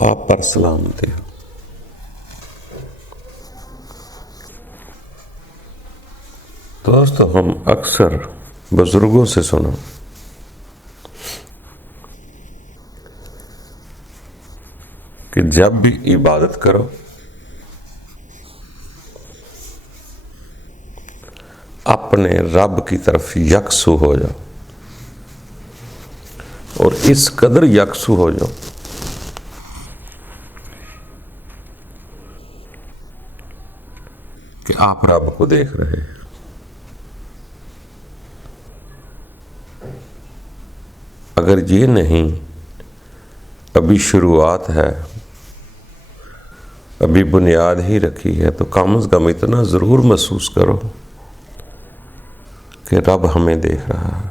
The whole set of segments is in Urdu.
آپ پر سلامتی ہو۔ دوستو، ہم اکثر بزرگوں سے سنا کہ جب بھی عبادت کرو اپنے رب کی طرف یکسو ہو جاؤ، اور اس قدر یکسو ہو جاؤ کہ آپ رب کو دیکھ رہے ہیں۔ اگر یہ نہیں، ابھی شروعات ہے، ابھی بنیاد ہی رکھی ہے، تو کم از کم اتنا ضرور محسوس کرو کہ رب ہمیں دیکھ رہا ہے۔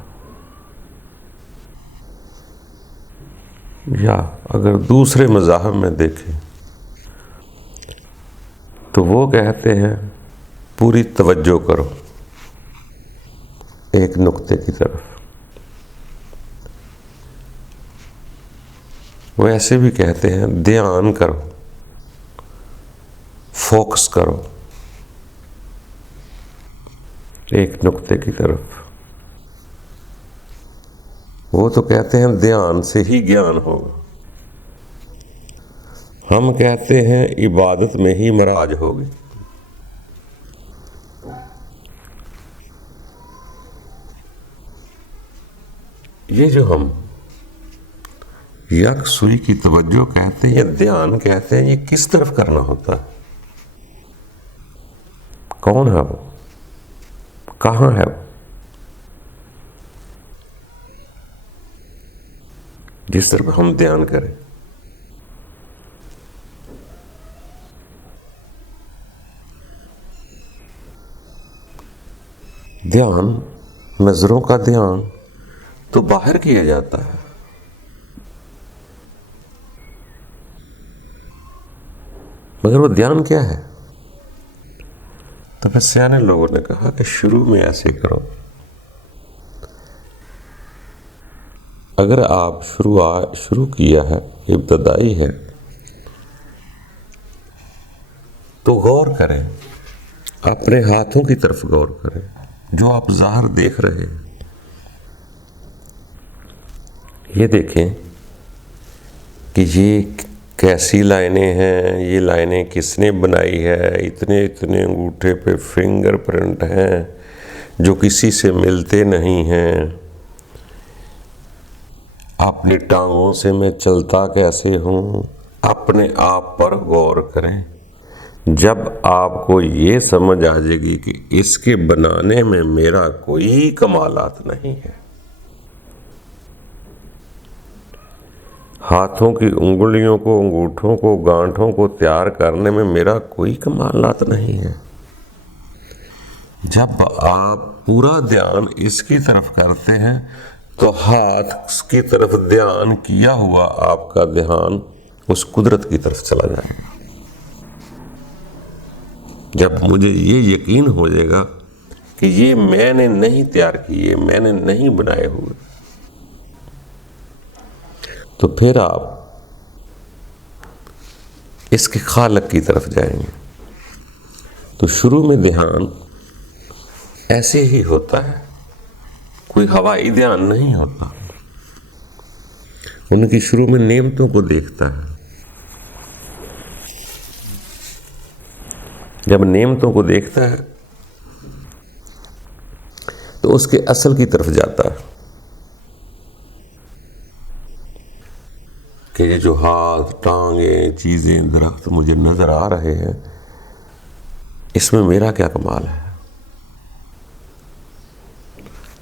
یا اگر دوسرے مذاہب میں دیکھیں تو وہ کہتے ہیں پوری توجہ کرو ایک نقطے کی طرف۔ وہ ایسے بھی کہتے ہیں دھیان کرو، فوکس کرو ایک نقطے کی طرف۔ وہ تو کہتے ہیں دھیان سے ہی گیان ہوگا، ہم کہتے ہیں عبادت میں ہی معراج ہوگی۔ یہ جو ہم یکسوئی کی توجہ کہتے ہیں یا دھیان کہتے ہیں، یہ کس طرف کرنا ہوتا ہے؟ کون ہے وہ؟ کہاں ہے وہ؟ جس طرف ہم دھیان کریں۔ دھیان، نظروں کا دھیان تو باہر کیا جاتا ہے، مگر وہ دھیان کیا ہے؟ تو پھر سیانے لوگوں نے کہا کہ شروع میں ایسے کرو۔ اگر آپ شروع کیا ہے، ابتدائی ہے، تو غور کریں، اپنے ہاتھوں کی طرف غور کریں جو آپ ظاہر دیکھ رہے ہیں۔ یہ دیکھیں کہ یہ کیسی لائنیں ہیں، یہ لائنیں کس نے بنائی ہے، اتنے انگوٹھے پہ فنگر پرنٹ ہیں جو کسی سے ملتے نہیں ہیں۔ اپنی ٹانگوں سے میں چلتا کیسے ہوں، اپنے آپ پر غور کریں۔ جب آپ کو یہ سمجھ آ جائے گی کہ اس کے بنانے میں میرا کوئی کمالات نہیں ہے، ہاتھوں کی انگلیوں کو، انگوٹھوں کو، گانٹھوں کو تیار کرنے میں میرا کوئی کمالات نہیں ہے، جب آپ پورا دھیان اس کی طرف کرتے ہیں تو ہاتھ کی طرف دھیان کیا ہوا آپ کا دھیان اس قدرت کی طرف چلا جائے گا۔ جب مجھے یہ یقین ہو جائے گا کہ یہ میں نے نہیں تیار کیے، میں نے نہیں بنائے ہوئے، تو پھر آپ اس کے خالق کی طرف جائیں گے۔ تو شروع میں دھیان ایسے ہی ہوتا ہے، کوئی ہوائی دھیان نہیں ہوتا۔ ان کی شروع میں نعمتوں کو دیکھتا ہے، جب نعمتوں کو دیکھتا ہے تو اس کے اصل کی طرف جاتا ہے کہ یہ جو ہاتھ، ٹانگیں، چیزیں، درخت مجھے نظر آ رہے ہیں، اس میں میرا کیا کمال ہے؟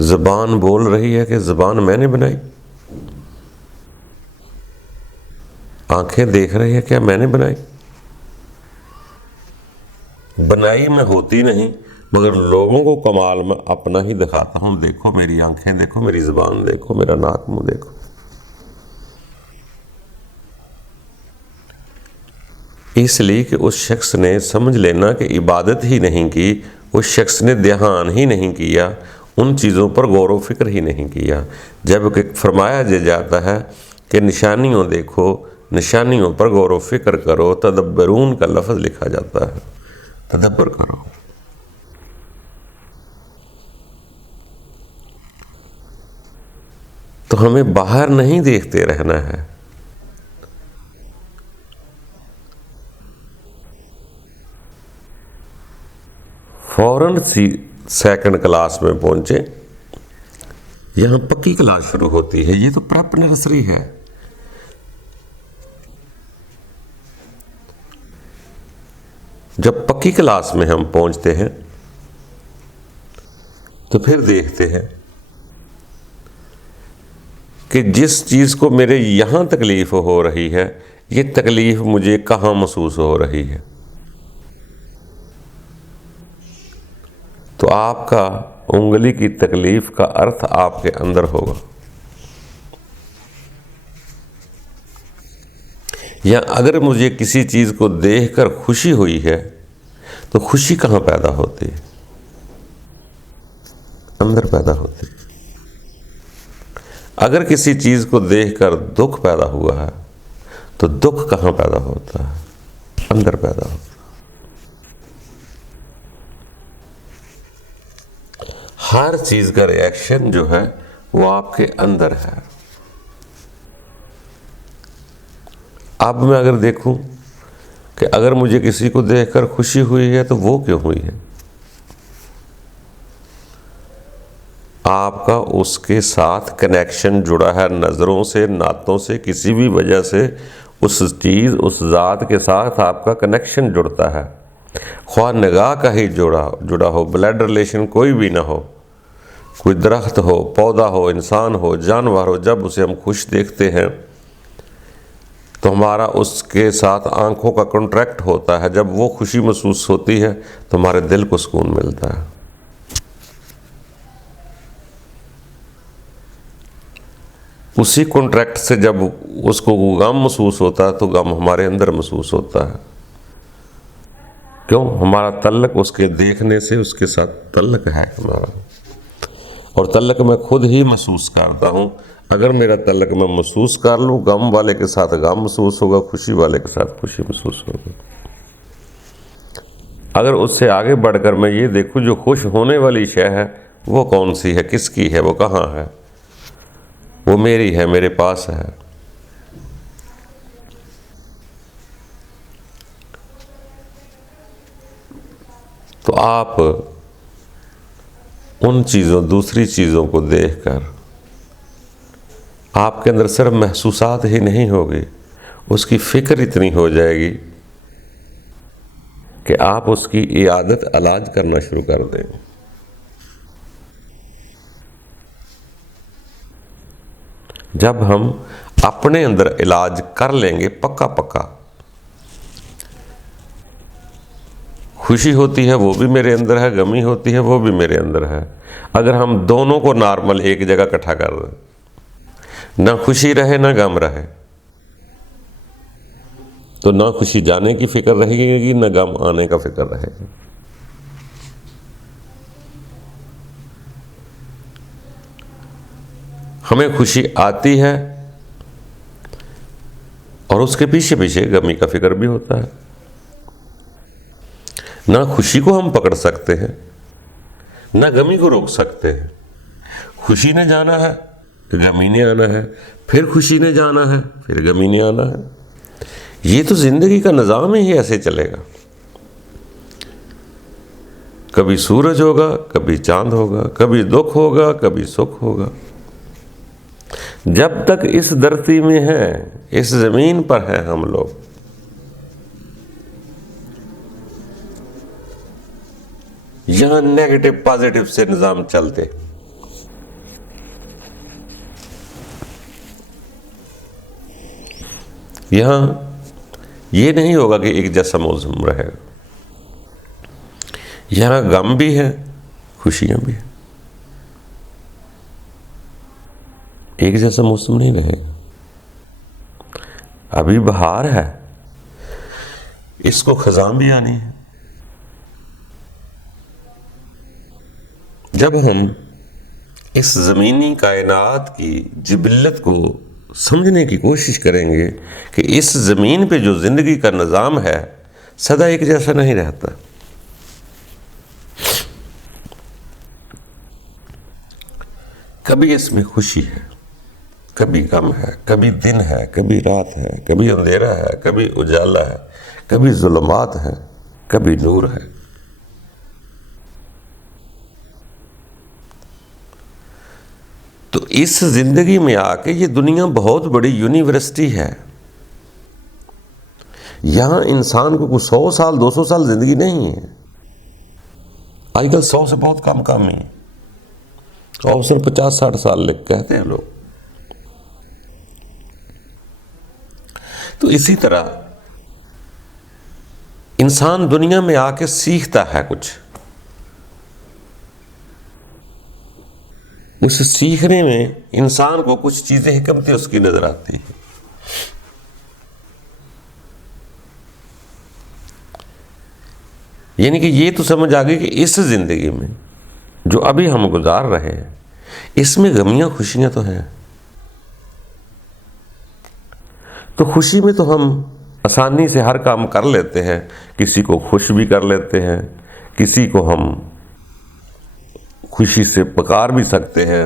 زبان بول رہی ہے کہ زبان میں نے بنائی، آنکھیں دیکھ رہی ہے کیا میں نے بنائی؟ بنائی میں ہوتی نہیں، مگر لوگوں کو کمال میں اپنا ہی دکھاتا ہوں، دیکھو میری آنکھیں، دیکھو میری زبان، دیکھو میرا ناک منہ، دیکھو۔ اس لیے کہ اس شخص نے سمجھ لینا کہ عبادت ہی نہیں کی، اس شخص نے دھیان ہی نہیں کیا، ان چیزوں پر غور و فکر ہی نہیں کیا۔ جب کہ فرمایا جاتا ہے کہ نشانیوں دیکھو، نشانیوں پر غور و فکر کرو. تدبرون کا لفظ لکھا جاتا ہے، تدبر کرو. تو ہمیں باہر نہیں دیکھتے رہنا ہے. فوراً سیکنڈ کلاس میں پہنچے، یہاں پکی کلاس شروع ہوتی ہے. یہ تو پریپ نرسری ہے. جب پکی کلاس میں ہم پہنچتے ہیں تو پھر دیکھتے ہیں کہ جس چیز کو میرے یہاں تکلیف ہو رہی ہے، یہ تکلیف مجھے کہاں محسوس ہو رہی ہے. تو آپ کا انگلی کی تکلیف کا ارتھ آپ کے اندر ہوگا. یا اگر مجھے کسی چیز کو دیکھ کر خوشی ہوئی ہے تو خوشی کہاں پیدا ہوتی ہے؟ اندر پیدا ہوتی ہے. اگر کسی چیز کو دیکھ کر دکھ پیدا ہوا ہے تو دکھ کہاں پیدا ہوتا ہے؟ اندر پیدا ہوتا ہے. ہر چیز کا ریئیکشن جو ہے وہ آپ کے اندر ہے. اب میں اگر دیکھوں کہ اگر مجھے کسی کو دیکھ کر خوشی ہوئی ہے تو وہ کیوں ہوئی ہے؟ آپ کا اس کے ساتھ کنیکشن جڑا ہے، نظروں سے، نعتوں سے، کسی بھی وجہ سے اس چیز، اس ذات کے ساتھ آپ کا کنیکشن جڑتا ہے. خواہ نگاہ کا ہی جڑا ہو، بلڈ ریلیشن کوئی بھی نہ ہو، کوئی درخت ہو، پودا ہو، انسان ہو، جانور ہو، جب اسے ہم خوش دیکھتے ہیں تو ہمارا اس کے ساتھ آنکھوں کا کنٹریکٹ ہوتا ہے. جب وہ خوشی محسوس ہوتی ہے تو ہمارے دل کو سکون ملتا ہے. اسی کنٹریکٹ سے جب اس کو غم محسوس ہوتا ہے تو غم ہمارے اندر محسوس ہوتا ہے. کیوں؟ ہمارا تعلق اس کے دیکھنے سے، اس کے ساتھ تعلق ہے ہمارا. اور تعلق میں خود ہی محسوس کرتا ہوں. اگر میرا تعلق میں محسوس کر لوں، غم والے کے ساتھ غم محسوس ہوگا، خوشی والے کے ساتھ خوشی محسوس ہوگا. اگر اس سے آگے بڑھ کر میں یہ دیکھوں جو خوش ہونے والی شے ہے وہ کون سی ہے، کس کی ہے، وہ کہاں ہے، وہ میری ہے، میرے پاس ہے. تو آپ ان چیزوں، دوسری چیزوں کو دیکھ کر آپ کے اندر صرف محسوسات ہی نہیں ہوگی، اس کی فکر اتنی ہو جائے گی کہ آپ اس کی اعادت علاج کرنا شروع کر دیں. جب ہم اپنے اندر علاج کر لیں گے پکا پکا، خوشی ہوتی ہے وہ بھی میرے اندر ہے، غمی ہوتی ہے وہ بھی میرے اندر ہے. اگر ہم دونوں کو نارمل ایک جگہ اکٹھا کر دیں، نہ خوشی رہے نہ غم رہے، تو نہ خوشی جانے کی فکر رہے گی نہ غم آنے کا فکر رہے گا. ہمیں خوشی آتی ہے اور اس کے پیچھے پیچھے غمی کا فکر بھی ہوتا ہے. نہ خوشی کو ہم پکڑ سکتے ہیں نہ غمی کو روک سکتے ہیں. خوشی نے جانا ہے، غمی نے آنا ہے، پھر خوشی نے جانا ہے، پھر غمی نے آنا ہے. یہ تو زندگی کا نظام ہی ایسے چلے گا. کبھی سورج ہوگا، کبھی چاند ہوگا، کبھی دکھ ہوگا، کبھی سکھ ہوگا. جب تک اس دھرتی میں ہیں، اس زمین پر ہیں ہم لوگ، یہاں نیگیٹو پازیٹو سے نظام چلتے. یہاں یہ نہیں ہوگا کہ ایک جیسا موسم رہے گا. یہاں غم بھی ہے، خوشیاں بھی ہیں. ایک جیسا موسم نہیں رہے گا. ابھی بہار ہے، اس کو خزاں بھی آنی ہے. جب ہم اس زمینی کائنات کی جبلت کو سمجھنے کی کوشش کریں گے کہ اس زمین پہ جو زندگی کا نظام ہے سدا ایک جیسا نہیں رہتا. کبھی اس میں خوشی ہے، کبھی غم ہے، کبھی دن ہے، کبھی رات ہے، کبھی اندھیرا ہے، کبھی اجالا ہے، کبھی ظلمات ہے، کبھی نور ہے. تو اس زندگی میں آ کے یہ دنیا بہت بڑی یونیورسٹی ہے. یہاں انسان کو کچھ 100 سال 200 سال زندگی نہیں ہے. آج کل 100 سے بہت کم ہی ہے. اوسط 50-60 سال کہتے ہیں لوگ. تو اسی طرح انسان دنیا میں آ کے سیکھتا ہے کچھ. اس سیکھنے میں انسان کو کچھ چیزیں حکمتیں اس کی نظر آتی ہیں. یعنی کہ یہ تو سمجھ آ گئی کہ اس زندگی میں جو ابھی ہم گزار رہے ہیں اس میں غمیاں خوشیاں تو ہیں. تو خوشی میں تو ہم آسانی سے ہر کام کر لیتے ہیں. کسی کو خوش بھی کر لیتے ہیں، کسی کو ہم خوشی سے پکار بھی سکتے ہیں،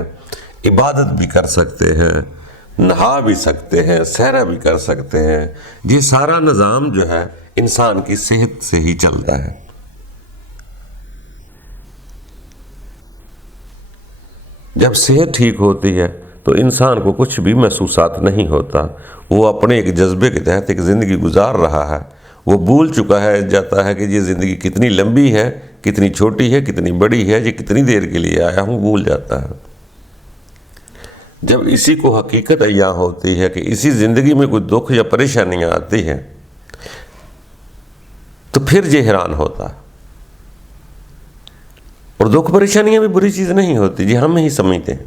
عبادت بھی کر سکتے ہیں، نہا بھی سکتے ہیں، سحرا بھی کر سکتے ہیں. یہ سارا نظام جو ہے انسان کی صحت سے ہی چلتا ہے. جب صحت ٹھیک ہوتی ہے تو انسان کو کچھ بھی محسوسات نہیں ہوتا. وہ اپنے ایک جذبے کے تحت ایک زندگی گزار رہا ہے. وہ بھول چکا ہے جاتا ہے کہ یہ زندگی کتنی لمبی ہے، کتنی چھوٹی ہے، کتنی بڑی ہے، یہ کتنی دیر کے لیے آیا ہوں، بھول جاتا ہے. جب اسی کو حقیقت عیاں ہوتی ہے کہ اسی زندگی میں کوئی دکھ یا پریشانیاں آتی ہیں تو پھر یہ حیران ہوتا ہے. اور دکھ پریشانیاں بھی بری چیز نہیں ہوتی، جی ہم ہی سمجھتے ہیں.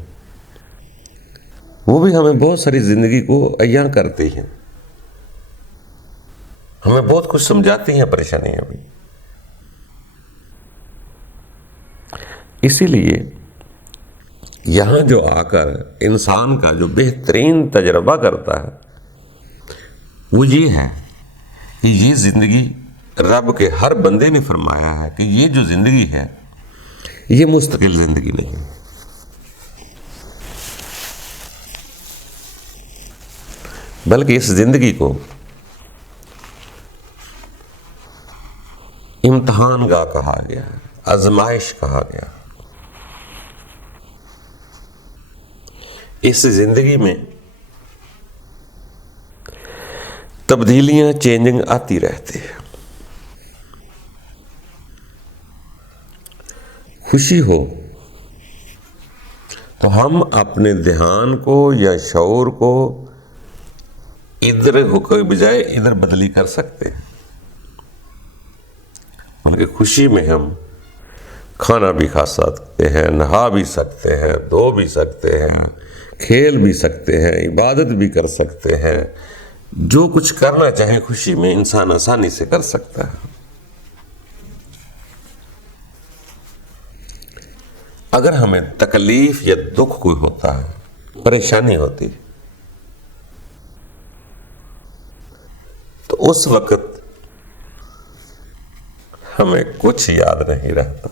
وہ بھی ہمیں بہت ساری زندگی کو عیاں کرتی ہیں، ہمیں بہت کچھ سمجھاتی ہیں پریشانیاں بھی. اسی لیے یہاں جو آ کر انسان کا جو بہترین تجربہ کرتا ہے وہ یہ ہے کہ یہ زندگی رب کے ہر بندے نے فرمایا ہے کہ یہ جو زندگی ہے یہ مستقل زندگی نہیں ہے. بلکہ اس زندگی کو امتحان گاہ کہا گیا ہے، آزمائش کہا گیا. اس زندگی میں تبدیلیاں، چینجنگ آتی رہتی ہے. خوشی ہو تو ہم اپنے دھیان کو یا شعور کو ادھر ہو کے بجائے ادھر بدلی کر سکتے ہیں. بلکہ خوشی میں ہم کھانا بھی کھا سکتے ہیں، نہا بھی سکتے ہیں، دھو بھی سکتے ہیں، کھیل بھی سکتے ہیں، عبادت بھی کر سکتے ہیں. جو کچھ کرنا چاہے خوشی میں انسان آسانی سے کر سکتا ہے. اگر ہمیں تکلیف یا دکھ کوئی ہوتا ہے، پریشانی ہوتی ہے، تو اس وقت ہمیں کچھ یاد نہیں رہتا.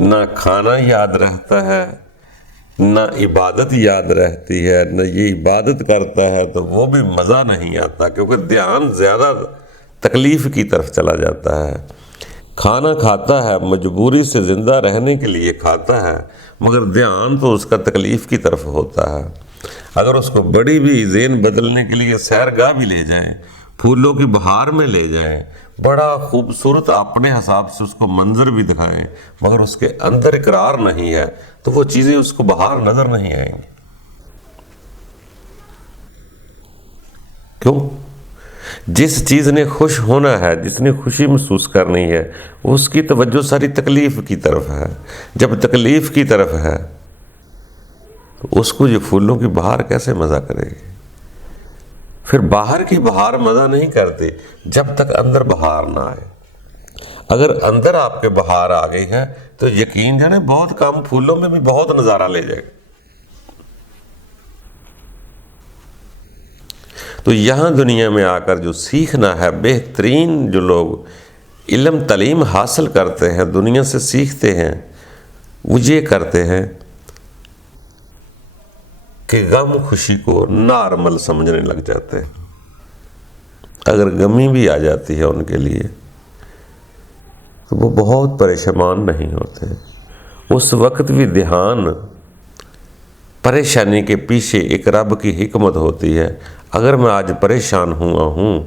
نہ کھانا یاد رہتا ہے، نہ عبادت یاد رہتی ہے. نہ یہ عبادت کرتا ہے تو وہ بھی مزہ نہیں آتا، کیونکہ دھیان زیادہ تکلیف کی طرف چلا جاتا ہے. کھانا کھاتا ہے مجبوری سے زندہ رہنے کے لیے کھاتا ہے، مگر دھیان تو اس کا تکلیف کی طرف ہوتا ہے. اگر اس کو بڑی بھی ذہن بدلنے کے لیے سیرگاہ بھی لے جائیں، پھولوں کی بہار میں لے جائیں، بڑا خوبصورت اپنے حساب سے اس کو منظر بھی دکھائیں، مگر اس کے اندر اقرار نہیں ہے تو وہ چیزیں اس کو باہر نظر نہیں آئیں گی. کیوں؟ جس چیز نے خوش ہونا ہے، جس نے خوشی محسوس کرنی ہے، اس کی توجہ ساری تکلیف کی طرف ہے. جب تکلیف کی طرف ہے تو اس کو یہ پھولوں کی بہار کیسے مزہ کرے گی؟ پھر باہر کی بہار مزہ نہیں کرتی جب تک اندر بہار نہ آئے. اگر اندر آپ کے بہار آ گئی ہے تو یقین جانے بہت کم پھولوں میں بھی بہت نظارہ لے جائے گا. تو یہاں دنیا میں آ کر جو سیکھنا ہے، بہترین جو لوگ علم تعلیم حاصل کرتے ہیں، دنیا سے سیکھتے ہیں، وہ یہ کرتے ہیں کہ غم خوشی کو نارمل سمجھنے لگ جاتے ہیں۔ اگر غمی بھی آ جاتی ہے ان کے لیے تو وہ بہت پریشان نہیں ہوتے۔ اس وقت بھی دھیان پریشانی کے پیچھے ایک رب کی حکمت ہوتی ہے۔ اگر میں آج پریشان ہوا ہوں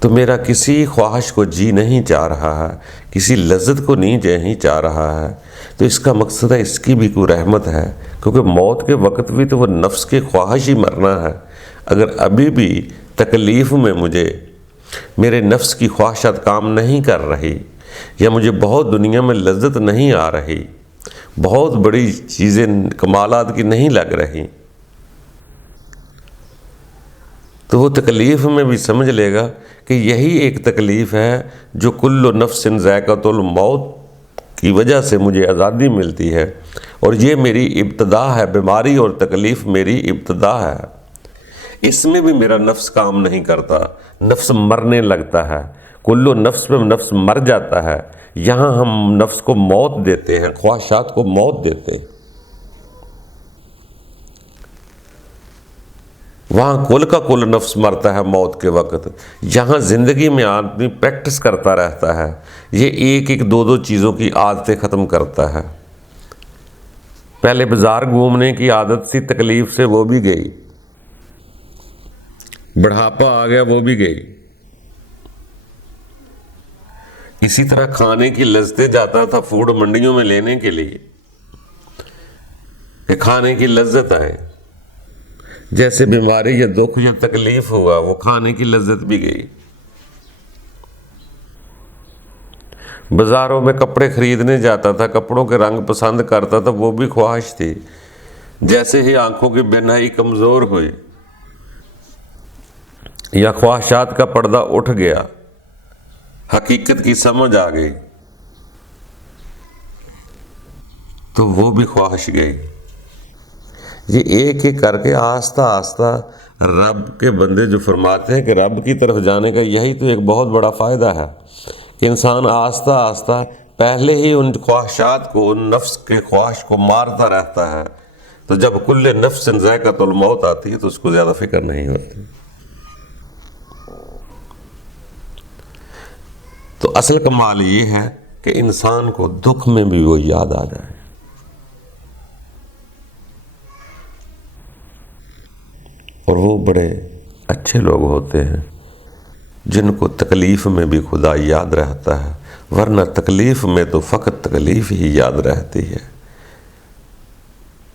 تو میرا کسی خواہش کو جی نہیں چاہ رہا ہے، کسی لذت کو نہیں چاہ رہا ہے، تو اس کا مقصد ہے اس کی بھی کوئی رحمت ہے، کیونکہ موت کے وقت بھی تو وہ نفس کی خواہش ہی مرنا ہے۔ اگر ابھی بھی تکلیف میں مجھے میرے نفس کی خواہشات کام نہیں کر رہی، یا مجھے بہت دنیا میں لذت نہیں آ رہی، بہت بڑی چیزیں کمالات کی نہیں لگ رہی، تو وہ تکلیف میں بھی سمجھ لے گا کہ یہی ایک تکلیف ہے جو کل نفس ذائقۃ الموت کی وجہ سے مجھے آزادی ملتی ہے، اور یہ میری ابتدا ہے، بیماری اور تکلیف میری ابتدا ہے۔ اس میں بھی میرا نفس کام نہیں کرتا، نفس مرنے لگتا ہے، کل نفس پہ نفس مر جاتا ہے۔ یہاں ہم نفس کو موت دیتے ہیں، خواہشات کو موت دیتے ہیں، وہاں کل کا کل نفس مرتا ہے موت کے وقت۔ یہاں زندگی میں آدمی پریکٹس کرتا رہتا ہے، یہ ایک ایک دو چیزوں کی عادتیں ختم کرتا ہے۔ پہلے بازار گھومنے کی عادت سی، تکلیف سے وہ بھی گئی، بڑھاپا آ گیا وہ بھی گئی۔ اسی طرح کھانے کی لذتیں جاتا تھا فوڈ منڈیوں میں لینے کے لیے کہ کھانے کی لذت آئے، جیسے بیماری یا دکھ یا تکلیف ہوا وہ کھانے کی لذت بھی گئی۔ بازاروں میں کپڑے خریدنے جاتا تھا، کپڑوں کے رنگ پسند کرتا تھا، وہ بھی خواہش تھی۔ جیسے ہی آنکھوں کی بینائی کمزور ہوئی یا خواہشات کا پردہ اٹھ گیا، حقیقت کی سمجھ آ گئی، تو وہ بھی خواہش گئی۔ یہ ایک ایک کر کے آہستہ آہستہ رب کے بندے جو فرماتے ہیں کہ رب کی طرف جانے کا یہی تو ایک بہت بڑا فائدہ ہے کہ انسان آہستہ آہستہ پہلے ہی ان خواہشات کو، ان نفس کے خواہش کو مارتا رہتا ہے، تو جب کل نفس ذائقۃ الموت آتی ہے تو اس کو زیادہ فکر نہیں ہوتی۔ تو اصل کمال یہ ہے کہ انسان کو دکھ میں بھی وہ یاد آ جائے۔ اور وہ بڑے اچھے لوگ ہوتے ہیں جن کو تکلیف میں بھی خدا یاد رہتا ہے، ورنہ تکلیف میں تو فقط تکلیف ہی یاد رہتی ہے۔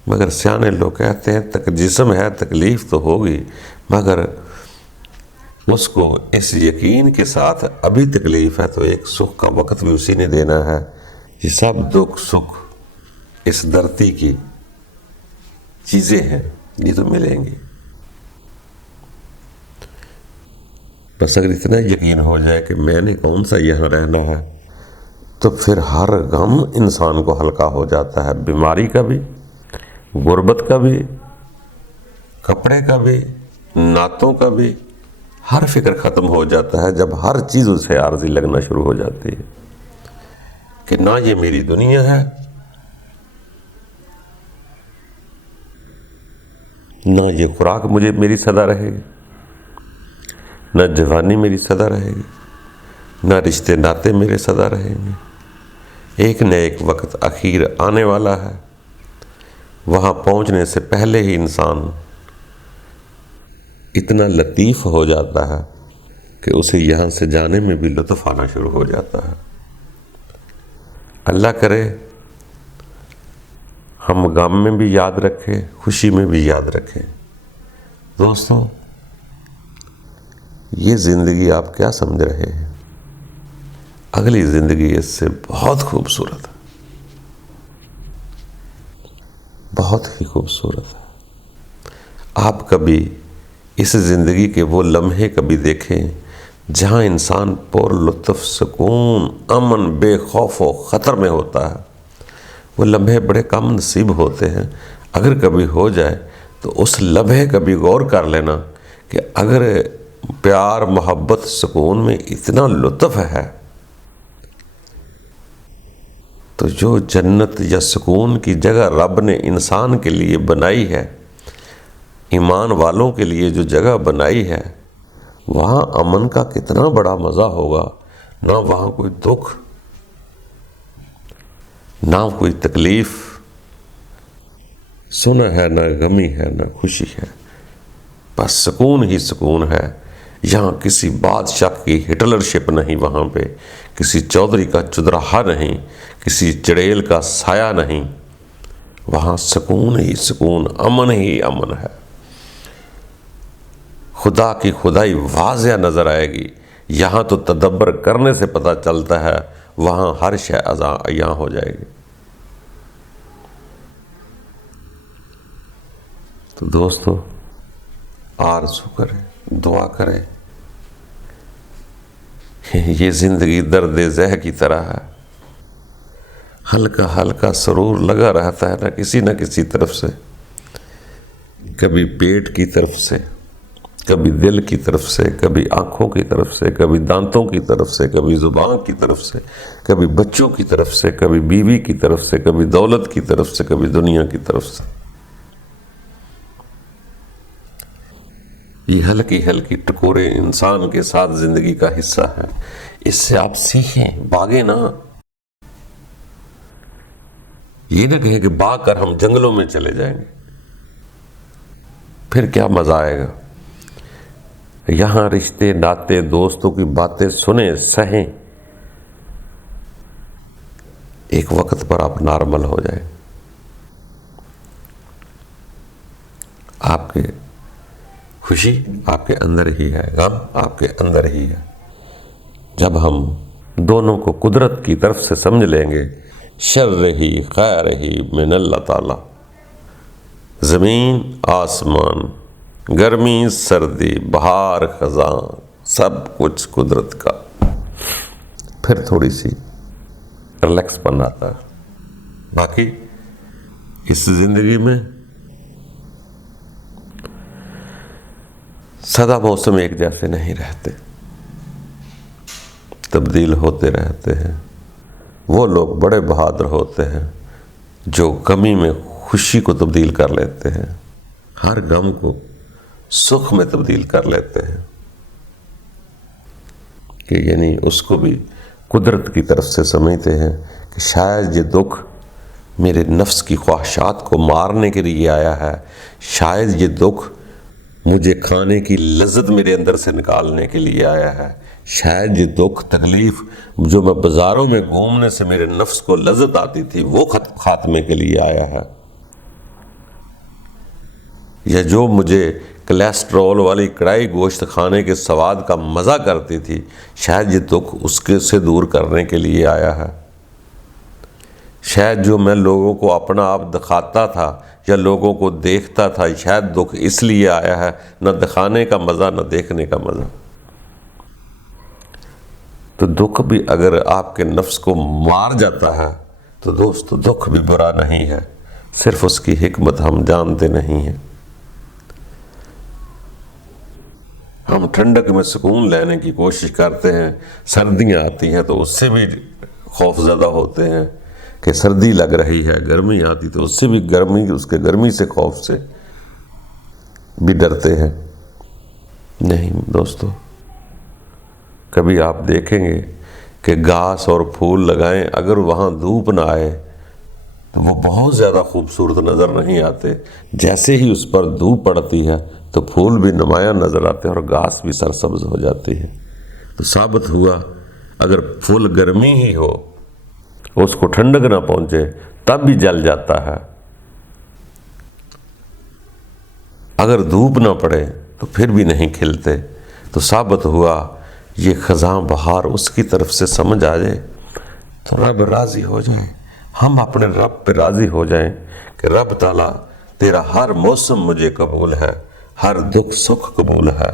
مگر سیانے لوگ کہتے ہیں جسم ہے تکلیف تو ہوگی، مگر اس کو اس یقین کے ساتھ ابھی تکلیف ہے تو ایک سکھ کا وقت بھی اسی نے دینا ہے۔ یہ سب دکھ سکھ اس دھرتی کی چیزیں ہیں، یہ تو ملیں گی۔ بس اگر اتنا یقین ہو جائے کہ میں نے کون سا یہاں رہنا ہے، تو پھر ہر غم انسان کو ہلکا ہو جاتا ہے، بیماری کا بھی، غربت کا بھی، کپڑے کا بھی، نعتوں کا بھی، ہر فکر ختم ہو جاتا ہے جب ہر چیز اسے عارضی لگنا شروع ہو جاتی ہے کہ نہ یہ میری دنیا ہے، نہ یہ خوراک میری سدا رہے گی، نہ جوانی میری سدا رہے گی، نہ رشتے ناتے میرے سدا رہیں گے۔ ایک نہ ایک وقت اخیر آنے والا ہے، وہاں پہنچنے سے پہلے ہی انسان اتنا لطیف ہو جاتا ہے کہ اسے یہاں سے جانے میں بھی لطف آنا شروع ہو جاتا ہے۔ اللہ کرے ہم غم میں بھی یاد رکھیں، خوشی میں بھی یاد رکھیں۔ دوستوں، یہ زندگی آپ کیا سمجھ رہے ہیں؟ اگلی زندگی اس سے بہت خوبصورت ہے، بہت ہی خوبصورت ہے۔ آپ کبھی اس زندگی کے وہ لمحے کبھی دیکھیں جہاں انسان پر لطف، سکون، امن، بے خوف و خطر میں ہوتا ہے؟ وہ لمحے بڑے کم نصیب ہوتے ہیں۔ اگر کبھی ہو جائے تو اس لمحے کبھی غور کر لینا کہ اگر پیار محبت سکون میں اتنا لطف ہے تو جو جنت یا سکون کی جگہ رب نے انسان کے لیے بنائی ہے، ایمان والوں کے لیے جو جگہ بنائی ہے، وہاں امن کا کتنا بڑا مزہ ہوگا۔ نہ وہاں کوئی دکھ، نہ کوئی تکلیف، سنا ہے نہ غمی ہے نہ خوشی ہے، بس سکون ہی سکون ہے۔ یہاں کسی بادشاہ کی ہٹلرشپ نہیں، وہاں پہ کسی چودھری کا چدراہا نہیں، کسی چڑیل کا سایہ نہیں، وہاں سکون ہی سکون، امن ہی امن ہے۔ خدا کی خدائی واضح نظر آئے گی۔ یہاں تو تدبر کرنے سے پتہ چلتا ہے، وہاں ہر شے عیاں ہو جائے گی۔ تو دوستو آرزو کریں، دعا کریں، یہ زندگی درد زہ کی طرح ہے، ہلکا ہلکا سرور لگا رہتا ہے نہ کسی طرف سے، کبھی پیٹ کی طرف سے، کبھی دل کی طرف سے، کبھی آنکھوں کی طرف سے، کبھی دانتوں کی طرف سے، کبھی زبان کی طرف سے، کبھی بچوں کی طرف سے، کبھی بیوی کی طرف سے، کبھی دولت کی طرف سے، کبھی دنیا کی طرف سے۔ یہ ہلکی ہلکی ٹکورے انسان کے ساتھ زندگی کا حصہ ہے، اس سے آپ سیکھیں، بھاگیں نا۔ یہ نہ کہیں کہ بھاگ کر ہم جنگلوں میں چلے جائیں گے، پھر کیا مزہ آئے گا۔ یہاں رشتے ناتے دوستوں کی باتیں سنیں، سہیں، ایک وقت پر آپ نارمل ہو جائیں۔ آپ کے خوشی آپ کے اندر ہی ہے، غم آپ کے اندر ہی ہے۔ جب ہم دونوں کو قدرت کی طرف سے سمجھ لیں گے، شر ہی خیر ہی من اللہ تعالی، زمین آسمان، گرمی سردی بہار خزاں، سب کچھ قدرت کا، پھر تھوڑی سی ریلیکس پن آتا ہے۔ باقی اس زندگی میں سدا موسم ایک جیسے نہیں رہتے، تبدیل ہوتے رہتے ہیں۔ وہ لوگ بڑے بہادر ہوتے ہیں جو غمی میں خوشی کو تبدیل کر لیتے ہیں، ہر غم کو سکھ میں تبدیل کر لیتے ہیں، کہ یعنی اس کو بھی قدرت کی طرف سے سمجھتے ہیں کہ شاید یہ دکھ میرے نفس کی خواہشات کو مارنے کے لیے آیا ہے، شاید یہ دکھ مجھے کھانے کی لذت میرے اندر سے نکالنے کے لیے آیا ہے، شاید یہ دکھ تکلیف جو میں بازاروں میں گھومنے سے میرے نفس کو لذت آتی تھی وہ خاتمے کے لیے آیا ہے، یا جو مجھے کولیسٹرول والی کڑائی گوشت کھانے کے سواد کا مزہ کرتی تھی، شاید یہ دکھ اس کے سے دور کرنے کے لیے آیا ہے، شاید جو میں لوگوں کو اپنا آپ دکھاتا تھا یا لوگوں کو دیکھتا تھا، شاید دکھ اس لیے آیا ہے، نہ دکھانے کا مزہ نہ دیکھنے کا مزہ۔ تو دکھ بھی اگر آپ کے نفس کو مار جاتا ہے تو دوستو دکھ بھی برا نہیں ہے، صرف اس کی حکمت ہم جانتے نہیں ہیں۔ ہم ٹھنڈک میں سکون لینے کی کوشش کرتے ہیں، سردیاں آتی ہیں تو اس سے بھی خوف زدہ ہوتے ہیں کہ سردی لگ رہی ہے، گرمی آتی تو اس سے بھی اس کے گرمی سے خوف سے بھی ڈرتے ہیں۔ نہیں دوستو، کبھی آپ دیکھیں گے کہ گھاس اور پھول لگائیں، اگر وہاں دھوپ نہ آئے تو وہ بہت زیادہ خوبصورت نظر نہیں آتے، جیسے ہی اس پر دھوپ پڑتی ہے تو پھول بھی نمایاں نظر آتے ہیں اور گھاس بھی سرسبز ہو جاتی ہے۔ تو ثابت ہوا اگر پھول گرمی ہی ہو، اس کو ٹھنڈک نہ پہنچے تب بھی جل جاتا ہے، اگر دھوپ نہ پڑے تو پھر بھی نہیں کھلتے۔ تو ثابت ہوا یہ خزاں بہار اس کی طرف سے سمجھ آ جائے تو رب راضی ہو جائے، ہم اپنے رب پہ راضی ہو جائیں کہ رب تعالیٰ تیرا ہر موسم مجھے قبول ہے، ہر دکھ سکھ قبول ہے،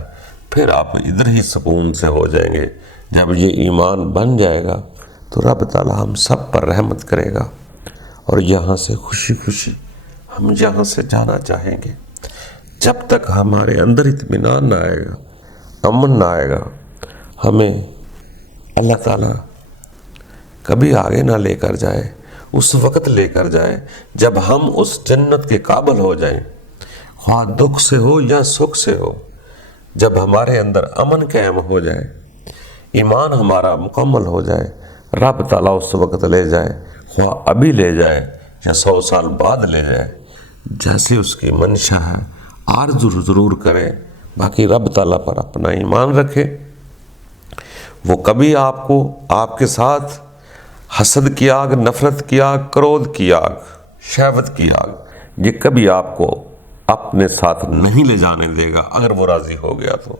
پھر آپ ادھر ہی سکون سے ہو جائیں گے۔ جب یہ ایمان بن جائے گا تو رب تعالیٰ ہم سب پر رحمت کرے گا اور یہاں سے خوشی خوشی ہم یہاں سے جانا چاہیں گے۔ جب تک ہمارے اندر اطمینان نہ آئے گا، امن نہ آئے گا، ہمیں اللہ تعالیٰ کبھی آگے نہ لے کر جائے، اس وقت لے کر جائے جب ہم اس جنت کے قابل ہو جائیں، خواہ دکھ سے ہو یا سکھ سے ہو، جب ہمارے اندر امن قائم ہو جائے، ایمان ہمارا مکمل ہو جائے، رب تعالیٰ اس وقت لے جائے، خواہ ابھی لے جائے یا 100 سال بعد لے جائے، جیسے اس کی منشا ہے آرزو ضرور کرے، باقی رب تعالیٰ پر اپنا ایمان رکھے۔ وہ کبھی آپ کو، آپ کے ساتھ حسد کی آگ، نفرت کی آگ، کرودھ کی آگ، شہوت کی آگ، یہ کبھی آپ کو اپنے ساتھ نہیں لے جانے دے گا اگر وہ راضی ہو گیا تو،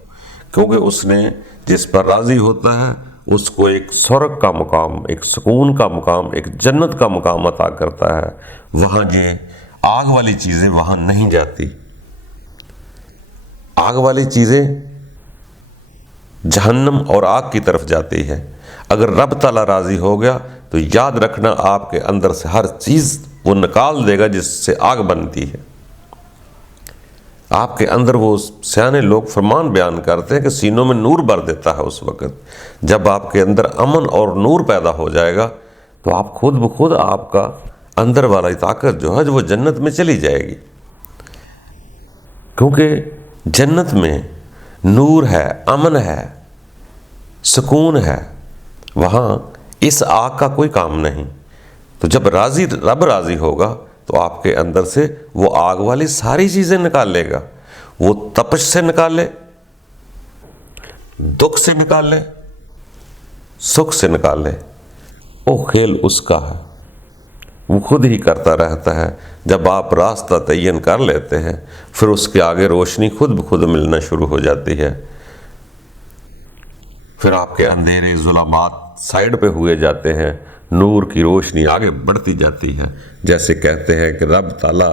کیونکہ اس نے جس پر راضی ہوتا ہے اس کو ایک سورگ کا مقام، ایک سکون کا مقام، ایک جنت کا مقام عطا کرتا ہے۔ وہاں یہ آگ والی چیزیں وہاں نہیں جاتی، آگ والی چیزیں جہنم اور آگ کی طرف جاتی ہے۔ اگر رب تعالیٰ راضی ہو گیا تو یاد رکھنا آپ کے اندر سے ہر چیز وہ نکال دے گا جس سے آگ بنتی ہے۔ آپ کے اندر وہ سیانے لوگ فرمان بیان کرتے ہیں کہ سینوں میں نور بھر دیتا ہے اس وقت۔ جب آپ کے اندر امن اور نور پیدا ہو جائے گا تو آپ خود بخود آپ کا اندر والی طاقت جو ہے وہ جنت میں چلی جائے گی، کیونکہ جنت میں نور ہے، امن ہے، سکون ہے، وہاں اس آگ کا کوئی کام نہیں۔ تو جب رب راضی ہوگا تو آپ کے اندر سے وہ آگ والی ساری چیزیں نکال لے گا، وہ تپش سے نکالے، دکھ سے نکالے، سکھ سے نکالے، وہ کھیل اس کا ہے، وہ خود ہی کرتا رہتا ہے۔ جب آپ راستہ تعین کر لیتے ہیں پھر اس کے آگے روشنی خود بخود ملنا شروع ہو جاتی ہے، پھر آپ کے اندھیرے ظلمات سائڈ پہ ہوئے جاتے ہیں، نور کی روشنی آگے بڑھتی جاتی ہے۔ جیسے کہتے ہیں کہ رب تعالیٰ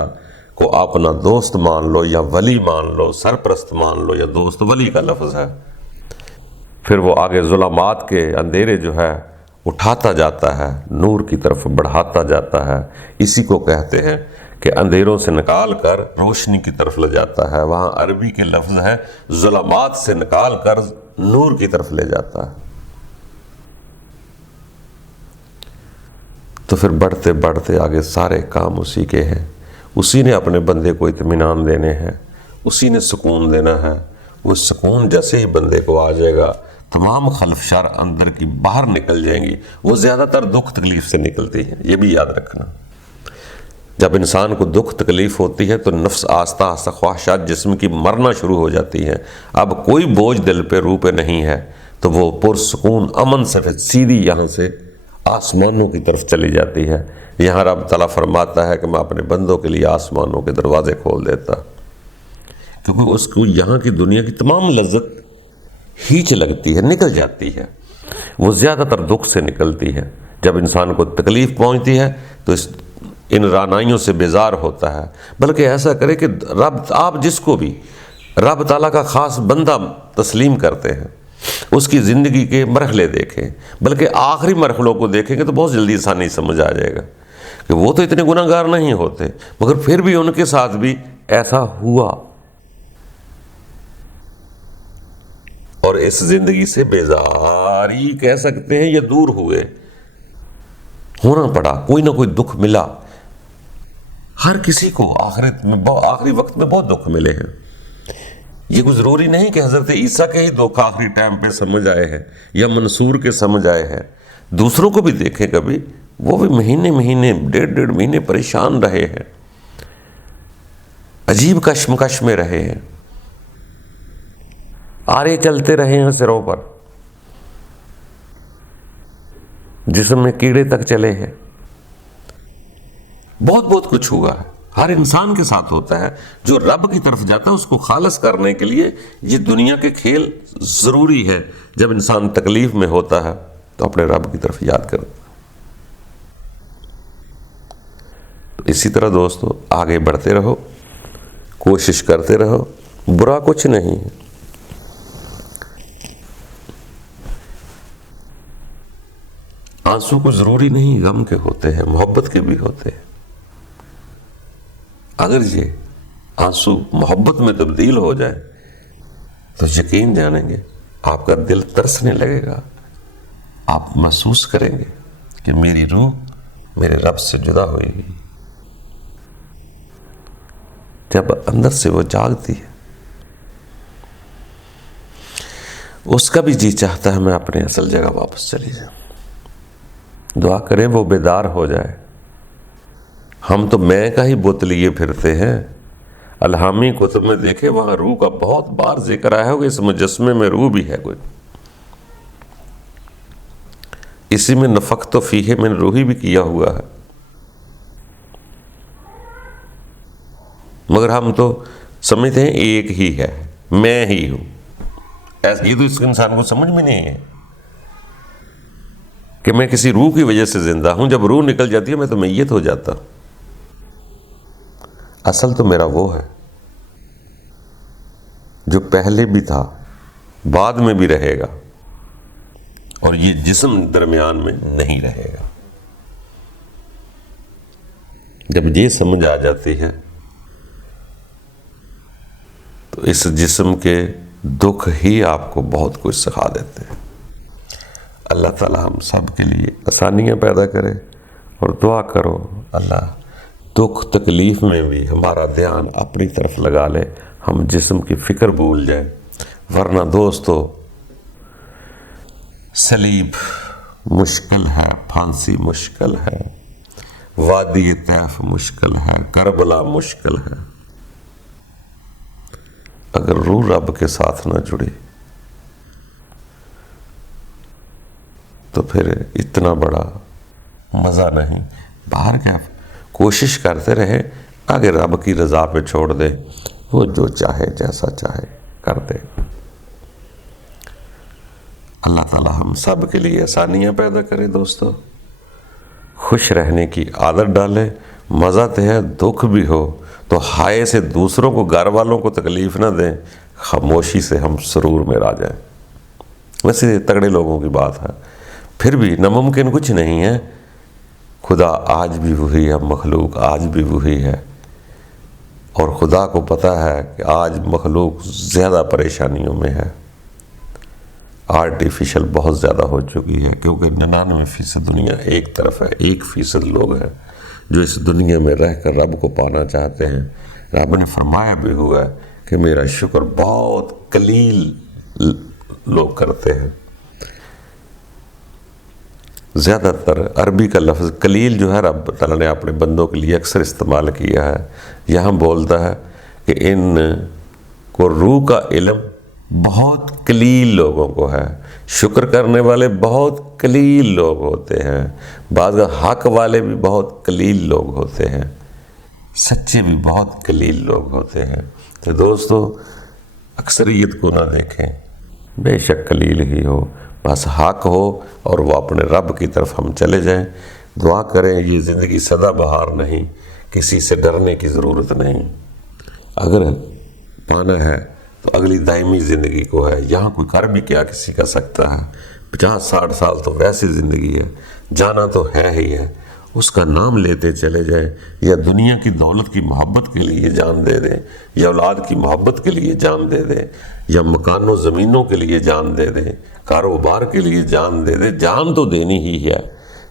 کو اپنا دوست مان لو یا ولی مان لو، سرپرست مان لو یا دوست ولی کا لفظ ہے، پھر وہ آگے ظلمات کے اندھیرے جو ہے اٹھاتا جاتا ہے، نور کی طرف بڑھاتا جاتا ہے۔ اسی کو کہتے ہیں کہ اندھیروں سے نکال کر روشنی کی طرف لے جاتا ہے۔ وہاں عربی کے لفظ ہے ظلمات سے نکال کر نور کی طرف لے جاتا ہے۔ تو پھر بڑھتے بڑھتے آگے سارے کام اسی کے ہیں، اسی نے اپنے بندے کو اطمینان دینے ہیں، اسی نے سکون دینا ہے۔ وہ سکون جیسے ہی بندے کو آ جائے گا تمام خلفشار اندر کی باہر نکل جائیں گی۔ وہ زیادہ تر دکھ تکلیف سے نکلتی ہیں، یہ بھی یاد رکھنا۔ جب انسان کو دکھ تکلیف ہوتی ہے تو نفس آہستہ آہستہ خواہشات جسم کی مرنا شروع ہو جاتی ہیں، اب کوئی بوجھ دل پہ روح پہ نہیں ہے، تو وہ پرسکون امن سے پھر سیدھی یہاں سے آسمانوں کی طرف چلی جاتی ہے۔ یہاں رب تعالیٰ فرماتا ہے کہ میں اپنے بندوں کے لیے آسمانوں کے دروازے کھول دیتا، کیونکہ اس کو یہاں کی دنیا کی تمام لذت ہیچ لگتی ہے، نکل جاتی ہے، وہ زیادہ تر دکھ سے نکلتی ہے۔ جب انسان کو تکلیف پہنچتی ہے تو ان رانائیوں سے بیزار ہوتا ہے، بلکہ ایسا کرے کہ آپ جس کو بھی رب تعالیٰ کا خاص بندہ تسلیم کرتے ہیں اس کی زندگی کے مرحلے دیکھیں، بلکہ آخری مرحلوں کو دیکھیں گے تو بہت جلدی آسانی سمجھ آ جائے گا کہ وہ تو اتنے گناہ گار نہیں ہوتے، مگر پھر بھی ان کے ساتھ بھی ایسا ہوا، اور اس زندگی سے بیزاری کہہ سکتے ہیں یا دور ہوئے، ہونا پڑا، کوئی نہ کوئی دکھ ملا۔ ہر کسی کو آخری وقت میں بہت دکھ ملے ہیں۔ یہ کوئی ضروری نہیں کہ حضرت عیسیٰ کے ہی دکھ آخری ٹائم پہ سمجھ آئے ہیں یا منصور کے سمجھ آئے ہیں، دوسروں کو بھی دیکھیں، کبھی وہ بھی مہینے 1.5 مہینے پریشان رہے ہیں، عجیب کشمکش میں رہے ہیں، آرے چلتے رہے ہیں سروں پر، جسم میں کیڑے تک چلے ہیں، بہت کچھ ہوا ہے۔ ہر انسان کے ساتھ ہوتا ہے، جو رب کی طرف جاتا ہے اس کو خالص کرنے کے لیے یہ دنیا کے کھیل ضروری ہے۔ جب انسان تکلیف میں ہوتا ہے تو اپنے رب کی طرف یاد کرو۔ اسی طرح دوستو آگے بڑھتے رہو، کوشش کرتے رہو، برا کچھ نہیں ہے۔ آنسو کو ضروری نہیں غم کے ہوتے ہیں، محبت کے بھی ہوتے ہیں۔ اگر یہ آنسو محبت میں تبدیل ہو جائے تو یقین جانیں گے آپ کا دل ترسنے لگے گا، آپ محسوس کریں گے کہ میری روح میرے رب سے جدا ہوئی گی۔ جب اندر سے وہ جاگتی ہے، اس کا بھی جی چاہتا ہے میں اپنے اصل جگہ واپس چلی جاؤں۔ دعا کریں وہ بیدار ہو جائے۔ ہم تو میں کا ہی بت لیے پھرتے ہیں۔ الہامی کتب میں دیکھے وہاں روح کا بہت بار ذکر آیا ہوگا، اس مجسمے میں روح بھی ہے کوئی، اسی میں نفخت فیہ من روحی بھی کیا ہوا ہے، مگر ہم تو سمجھتے ہیں ایک ہی ہے، میں ہی ہوں۔ ایسا یہ تو اس انسان کو سمجھ میں نہیں ہے کہ میں کسی روح کی وجہ سے زندہ ہوں، جب روح نکل جاتی ہے میں تو میت ہو جاتا ہوں۔ اصل تو میرا وہ ہے جو پہلے بھی تھا، بعد میں بھی رہے گا، اور یہ جسم درمیان میں نہیں رہے گا۔ جب یہ سمجھ آ جاتی ہے تو اس جسم کے دکھ ہی آپ کو بہت کچھ سکھا دیتے ہیں۔ اللہ تعالی ہم سب کے لیے آسانیاں پیدا کرے، اور دعا کرو اللہ دکھ تکلیف میں بھی ہمارا دھیان اپنی طرف لگا لے، ہم جسم کی فکر بھول جائیں، ورنہ دوستو صلیب مشکل ہے، پھانسی مشکل ہے، وادی طیف مشکل ہے، کربلا مشکل ہے، اگر روح رب کے ساتھ نہ جڑی تو پھر اتنا بڑا مزہ نہیں۔ باہر کیا کوشش کرتے رہے، آگے رب کی رضا پہ چھوڑ دے، وہ جو چاہے جیسا چاہے کر دے۔ اللہ تعالی ہم سب کے لیے آسانیاں پیدا کرے دوستو، خوش رہنے کی عادت ڈالے۔ مزہ تو ہے، دکھ بھی ہو تو ہائے سے دوسروں کو، گھر والوں کو تکلیف نہ دیں، خاموشی سے ہم سرور میں آ جائیں۔ ویسے تگڑے لوگوں کی بات ہے، پھر بھی ناممکن کچھ نہیں ہے۔ خدا آج بھی وہی ہے، مخلوق آج بھی وہی ہے، اور خدا کو پتہ ہے کہ آج مخلوق زیادہ پریشانیوں میں ہے، آرٹیفیشل بہت زیادہ ہو چکی ہے، کیونکہ 99% دنیا ایک طرف ہے، 1% لوگ ہیں جو اس دنیا میں رہ کر رب کو پانا چاہتے ہیں۔ رب نے فرمایا بھی ہوا ہے کہ میرا شکر بہت قلیل لوگ کرتے ہیں۔ زیادہ تر عربی کا لفظ قلیل جو ہے رب تعالیٰ نے اپنے بندوں کے لیے اکثر استعمال کیا ہے۔ یہاں بولتا ہے کہ ان کو روح کا علم بہت قلیل لوگوں کو ہے، شکر کرنے والے بہت قلیل لوگ ہوتے ہیں، بعض حق والے بھی بہت قلیل لوگ ہوتے ہیں، سچے بھی بہت قلیل لوگ ہوتے ہیں۔ تو دوستو اکثریت کو نہ دیکھیں، بے شک قلیل ہی ہو، بس حق ہو اور وہ اپنے رب کی طرف ہم چلے جائیں۔ دعا کریں یہ زندگی سدا بہار نہیں، کسی سے ڈرنے کی ضرورت نہیں۔ اگر پانا ہے تو اگلی دائمی زندگی کو ہے، یہاں کوئی کر بھی کیا کسی کا سکتا ہے، 50-60 سال تو ویسی زندگی ہے، جانا تو ہے ہی ہے، اس کا نام لیتے چلے جائیں، یا دنیا کی دولت کی محبت کے لیے جان دے دیں، یا اولاد کی محبت کے لیے جان دے دیں، یا مکان و زمینوں کے لیے جان دے دیں، کاروبار کے لیے جان دے دیں، جان تو دینی ہی ہے،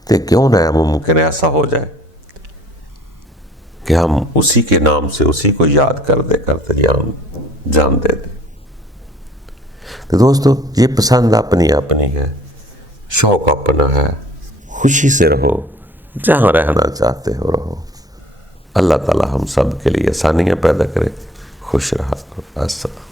تو کیوں نہ ممکن ایسا ہو جائے کہ ہم اسی کے نام سے اسی کو یاد کرتے کرتے جان دے دیں۔ تو دوستو یہ پسند اپنی اپنی ہے، شوق اپنا ہے، خوشی سے رہو، جہاں رہنا چاہتے ہو رہو۔ اللہ تعالی ہم سب کے لیے آسانیاں پیدا کرے، خوش رہا کرو۔ السلام۔